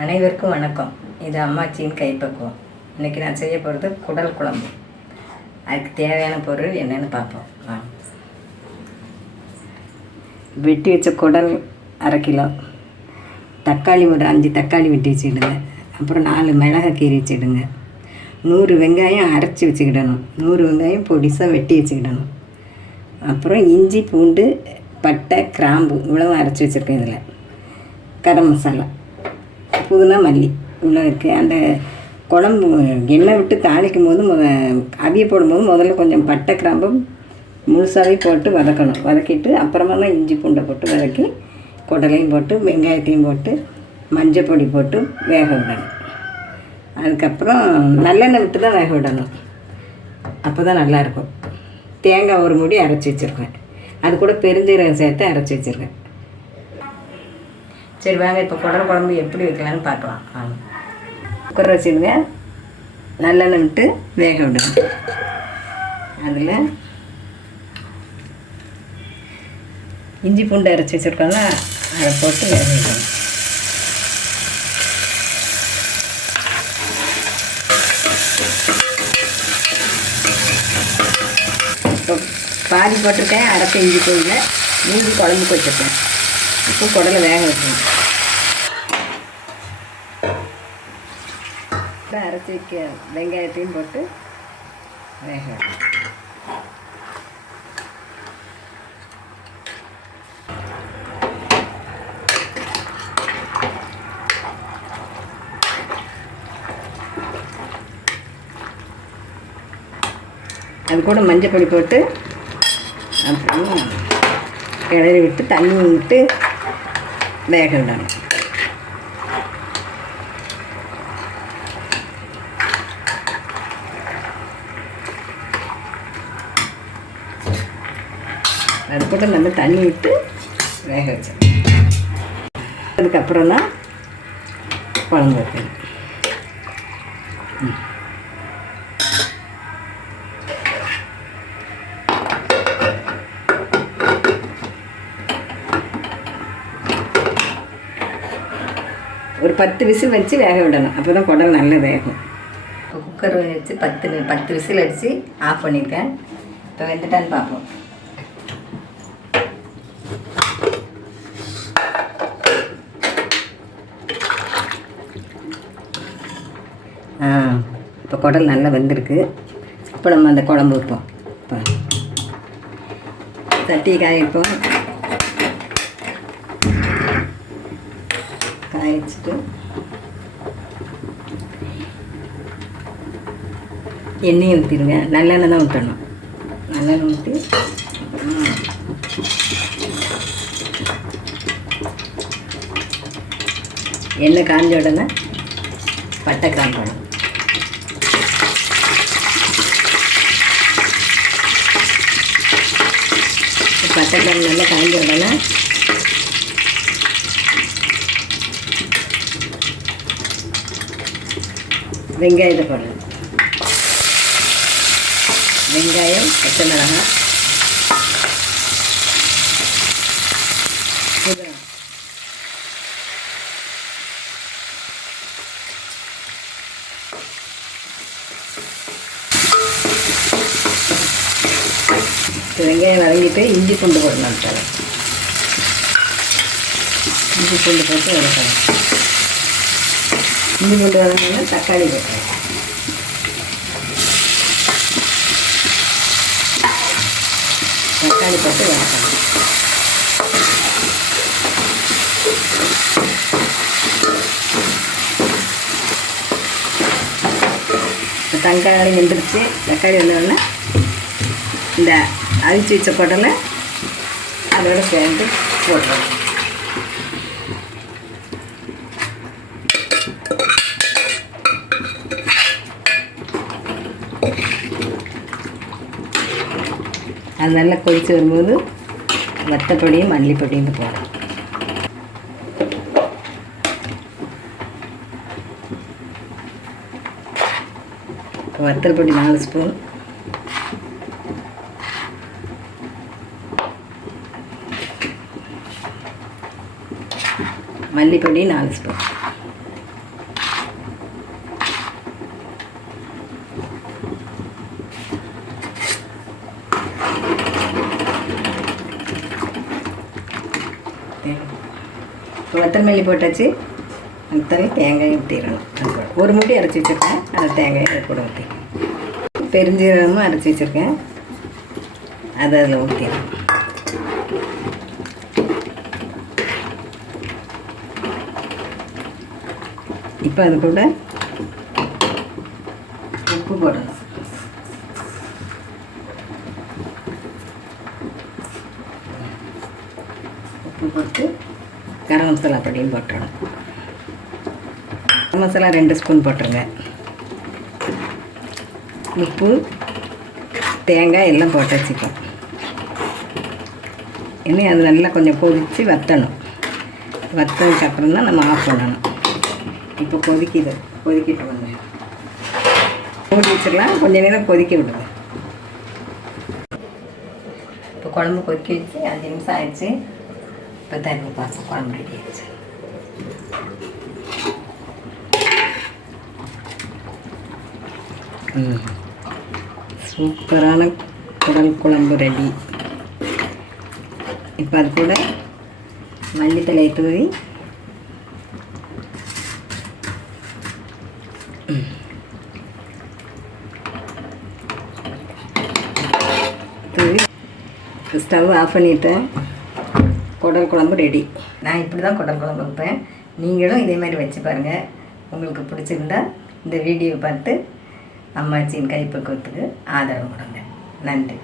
அனைவருக்கும் வணக்கம். இது அம்மாச்சியின் கைப்பக்குவம். இன்றைக்கி நான் செய்ய போகிறது குடல் குழம்பு. அதுக்கு தேவையான பொருள் என்னென்னு பார்ப்போம். வாங்க. வெட்டி வச்ச குடல் அரை கிலோ. தக்காளி ஒரு அஞ்சு தக்காளி வெட்டி வச்சுக்கிடுங்க. அப்புறம் நாலு மிளகாய் கீரி வச்சுக்கிடுங்க. நூறு வெங்காயம் அரைச்சி வச்சுக்கிடணும். நூறு வெங்காயம் பொடிசாக வெட்டி வச்சுக்கிடணும். அப்புறம் இஞ்சி பூண்டு பட்டை கிராம்பு இவ்வளவு அரைச்சி வச்சுருக்கேன் இதில். கரம் மசாலா. புதினா மல்லி. இவ்வளோ இருக்குது அந்த குழம்பு எண்ணெய் விட்டு தாளிக்கும் போது முத அவிய போடும்போது முதல்ல கொஞ்சம் பட்டை கிராம்பும் முழுசாகவே போட்டு வதக்கணும். வதக்கிட்டு அப்புறமா தான் இஞ்சி பூண்டை போட்டு வதக்கி குடலையும் போட்டு வெங்காயத்தையும் போட்டு மஞ்சள் பொடி போட்டு வேக விடணும். அதுக்கப்புறம் நல்லெண்ணெய் விட்டு தான் வேக விடணும். அப்போ தான் நல்லாயிருக்கும் தேங்காய் ஒரு முடி அரைச்சி வச்சுருக்கேன். அது கூட பெருஞ்சீரகம் சேர்த்து அரைச்சி வச்சுருக்கேன். சரி வாங்க இப்போ குடல் குழம்பு எப்படி வைக்கலான்னு பார்க்கலாம். வாங்க. குக்கர் வச்சுடுங்க நல்லெண்ணெய் விட்டு வேக விடுங்க. அதில் இஞ்சி பூண்டு அரைச்சி வச்சுருக்கோம்ல அதை போட்டு வேக விடுங்க. இப்போ பாதி போட்டிருக்கேன் அரைச்ச இஞ்சி பூண்டில் மீதி குழம்புக்கு வச்சுருக்கேன். இப்போ குடலை வேக வைக்கணும். இப்போ வெங்காயத்தையும் போட்டு வேக அது கூட மஞ்சள் பொடி போட்டு அப்புறம் கிளறி விட்டு தண்ணி விட்டு வேக விடணும். அது கூட நம்ம தண்ணி விட்டு வேக வச்சோம் அதுக்கப்புறம் தான் குழம்பு வைக்கணும். ஒரு பத்து விசில் வச்சு வேக விடணும். அப்போ தான் குடல் நல்லா வேகும். குக்கர் வச்சு பத்து பத்து விசில் அடித்து ஆஃப் பண்ணியிருக்கேன் இப்போ வெந்துட்டான்னு பார்ப்போம். இப்போ குடல் நல்லா வெந்திருக்கு. இப்போ நம்ம அந்த குழம்பு வைப்போம். இப்போ. தட்டி காய வைப்போம் காய வச்சுட்டு எண்ணெயை ஊற்றிடுங்க நல்லெண்ணெய் தான் ஊற்றணும் நல்லெண்ணெய் ஊற்றி எண்ணெய் காஞ்ச உடனே பட்டை காம்பணும் பச்சை பட்டை நல்லா காஞ்ச உடனே வெங்காயத்தை போடணும். வெங்காயம் பச்சை மிளகாய் புதினா இப்போ வெங்காயம் வதங்கிட்டு இஞ்சி பூண்டு போடணும் அடுத்தது. இஞ்சி பூண்டு போட்டு வதக்கணும் இஞ்சி பூண்டு வதங்கினா தக்காளி போட்டுறேன் தக்காளி போட்டு வதக்கணும். தங்காளி தக்காளி வெந்துருச்சு. தக்காளி வந்தவுடனே இந்த அரிச்சு வச்ச கடலை அதோட சேர்ந்து போடுறோம். அது நல்லா கொதித்து வரும்போது வத்தப்பொடியும் மல்லிப்பொடியும் போடுறோம். வத்தல் பொடி நாலு ஸ்பூன். மல்லிப்பொடி நாலு ஸ்பூன். கொத்தமல்லி போட்டாச்சு. அடுத்தது தேங்காய் ஊற்றிடணும் ஒரு மூட்டி அரைச்சி வச்சுருக்கேன். அதை தேங்காயை கூட ஊற்றி பெருஞ்சீரகமும் அரைச்சி வச்சுருக்கேன். அதை அதில் ஊற்றிடணும் இப்போ அது கூட உப்பு போடணும் உப்பு போட்டு கரம் மசாலா பொடியும் போட்டுடணும். கரம் மசாலா ரெண்டு ஸ்பூன் போட்டுருங்க. உப்பு தேங்காய் எல்லாம் போட்டு வச்சுக்கோம் இனி அது நல்லா கொஞ்சம் கொதித்து வற்றணும் வற்றதுக்கு அப்புறம் தான் நம்ம ஆஃப் பண்ணணும். இப்போ கொதிக்குது கொதிக்கிட்டு வந்து மூடி வச்சிடலாம் கொஞ்ச நேரம் கொதிக்க விடுங்க. இப்போ குழம்பு கொதிக்க வச்சு அஞ்சு நிமிஷம் ஆயிடுச்சு. இப்போ தண்ணி பாசம் குழம்பு ரெடி ஆயிடுச்சு. சூப்பரான குடல் குழம்பு ரெடி இப்போ அது கூட மல்லித்தலை தூவி ஸ்டவ் ஆஃப் பண்ணிட்டேன். குடல் குழம்பு ரெடி நான் இப்படி தான் குடல் குழம்பு வைப்பேன். நீங்களும் இதே மாதிரி வச்சு பாருங்கள் உங்களுக்கு பிடிச்சிருந்தா இந்த வீடியோ பார்த்து அம்மாச்சியின் கைப்பக்குவத்துக்கு ஆதரவு கொடுங்க. நன்றி.